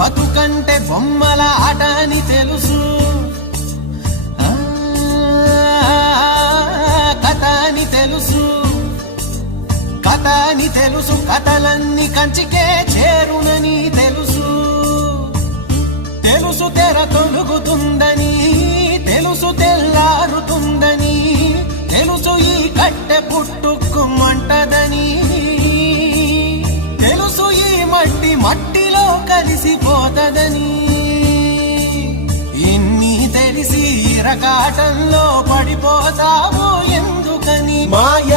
బతుకంటే బొమ్మల ఆట అని తెలుసు, కథ అని తెలుసు, కథ అని తెలుసు, కథలన్నీ కంచికే చేరునని తెలుసు, తెలుసు తెర తొలుగుతుందని, తెలుసు తెల్లారుతుందని, తెలుసు ఈ కట్టె పుట్టుకుమంటదని, తెలుసు ఈ మట్టి మట్టిలో కలిసిపోతదని, ఇన్ని తెలిసి ఇరకాటంలో పడిపోతావు ఎందుకని? మాయ